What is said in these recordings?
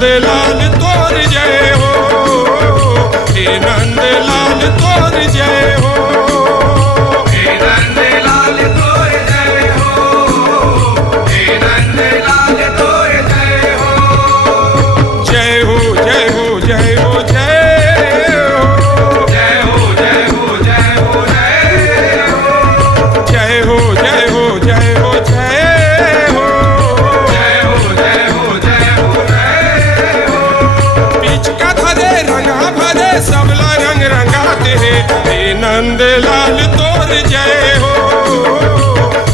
नंदलाल तोर जय हो, हे नंदलाल तोर जय हो, हे नंदलाल तोर जय हो, हे नंदलाल तोर जय हो। जय हो जय हो जय हो जय हो, जय हो जय हो जय हो जय जय हो। हो जय हो जय हो जय हो, जय हो जय हो जय हो जय हो। बीच का धरे रंगा भरे सबला रंग रंगाते हैं, हे नंदलाल तोर जय हो,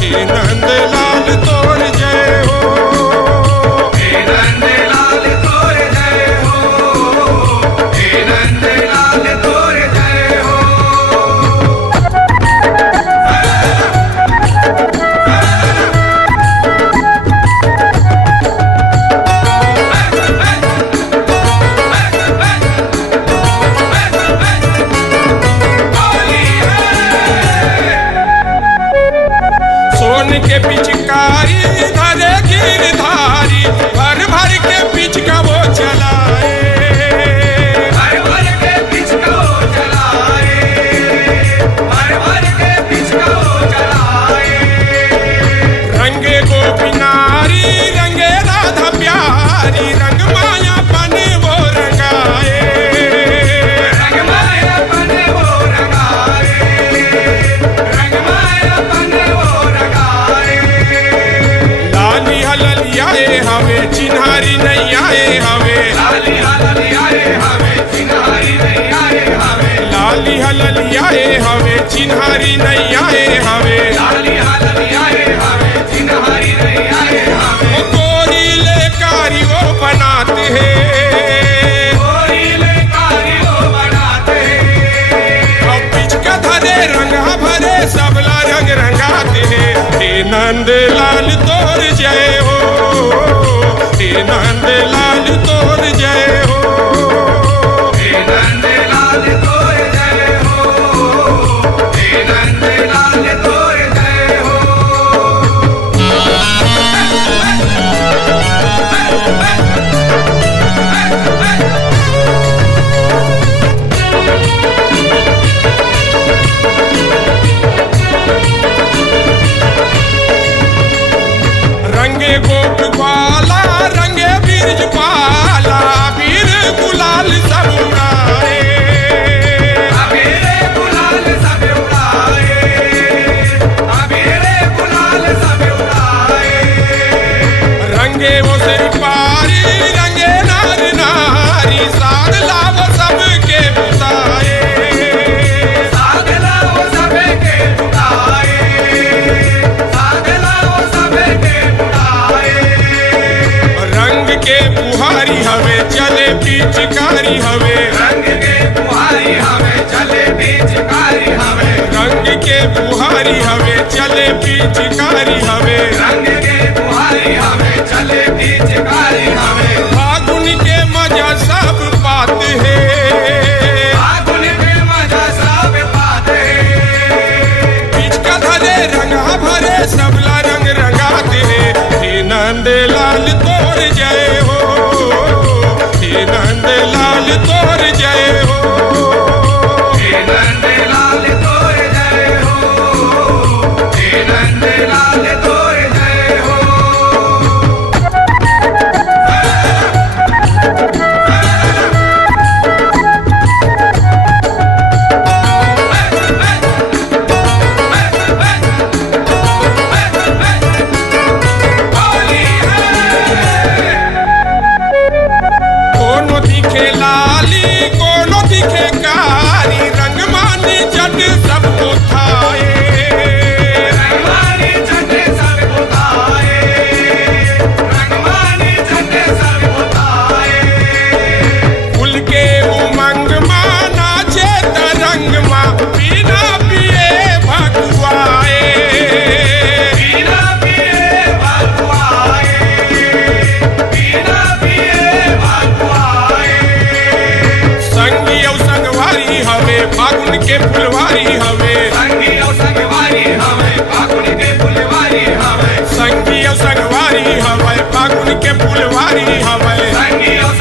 हे नंदलाल तोर जय हो, हे नंदलाल तोर जय हो, हे नंदलाल तोर जय हो। सोन के पिचकारी धरे गिरधारी, भर भर के पिच का वो चलाए, भर भर के पिचको चलाए, भर भर के पिचको चलाए। रंगे गोपिनारी रंगे राधा प्यारी, रंग माया बने वो रंगाए, रंग माया बने वो रंगाए, रंग माया बने वो रंगाए। लाली हललियाए हमें चिन्हारी नहीं आए हमें, लाली हललियाए हमें चिन्हारी नहीं आए हमें, लाली हललियाए हमें चिन्हारी नहीं आए हमें, लाली हललियाए हमें चिन्हारी नहीं आए हमें। वो गोरी लेकारी वो बनाते हैं, गोरीले कारी वो बनाते, अब बीच का धरे रंगा भरे सबला रंग रंगाते हैं, हे नंदलाल तोर जय हो, हे नंदलाल तोर जय हो, हे नंदलाल तोर जय हो, हे नंदलाल तोर जय हो। रंगे गोपवाला रंगे बीरजपाला, वीर गुलाल सब उड़ाए, अबेरे गुलाल सब उड़ाए, अबेरे गुलाल सब उड़ाए। रंगे वो सिर पारी रंगे नार नारी, साध लाभ सबके बुताए, सागला वो सबके उड़ाए, सागला वो सबके उड़ाए। रंग के बुहारी हमें चले पिचकारी हमें, रंग के बुहारी हमें चले पिचकारी हमें, रंग के बुहारी हमें चले पिचकारी हमें, रंग के बुहारी हमें चले पिचकारी हमें। फागुन के मजा सब पाते हैं, फागुन के मजा सब पाते, बीच का धरे रंगा भरे सबला रंग रंगाते हैं, हे नंदलाल तोर जय हो, हे नंदलाल तोर जय हो, हे नंदलाल तोर जय हो, हे नंदलाल तोर जय हो। होली है। कोनो दिखे लाली कोनो दिखे कारी, रंग मानी जट सबको थाए, रंगमानी चटे सब उताए, रंगमानी चटे सब उताए। फूल के उमंग माँ नाचे तरंग माँ, बिना पिए भगुआए, बिना पिए भगुआए, बिना पिए भगुआए। संगी औ संगवारी हमें फागुन के फुलवारी हमें, संगी और संगवारी हमें फागुन के फुलवारी हमें, संगी औ संगवारी हमें फागुन के फुलवारी हमें, संगी और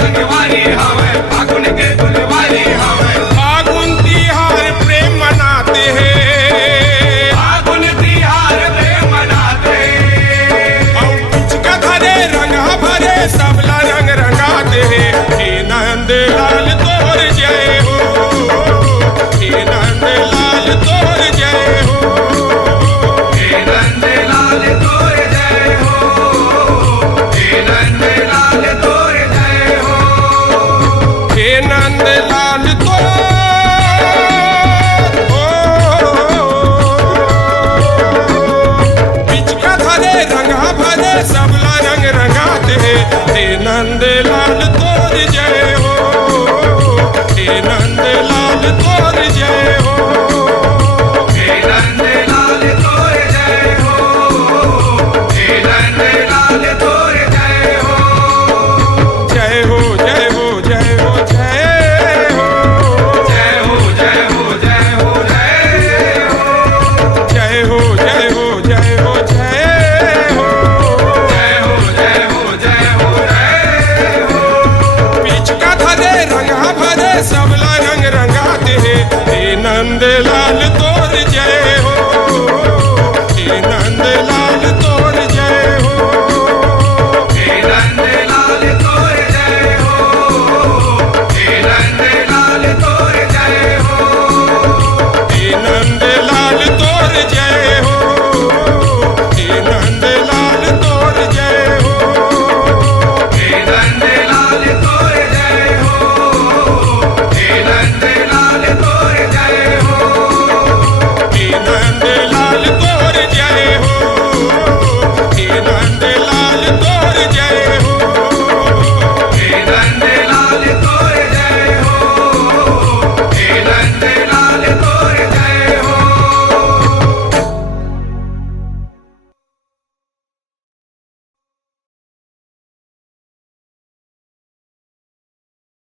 लाल तोर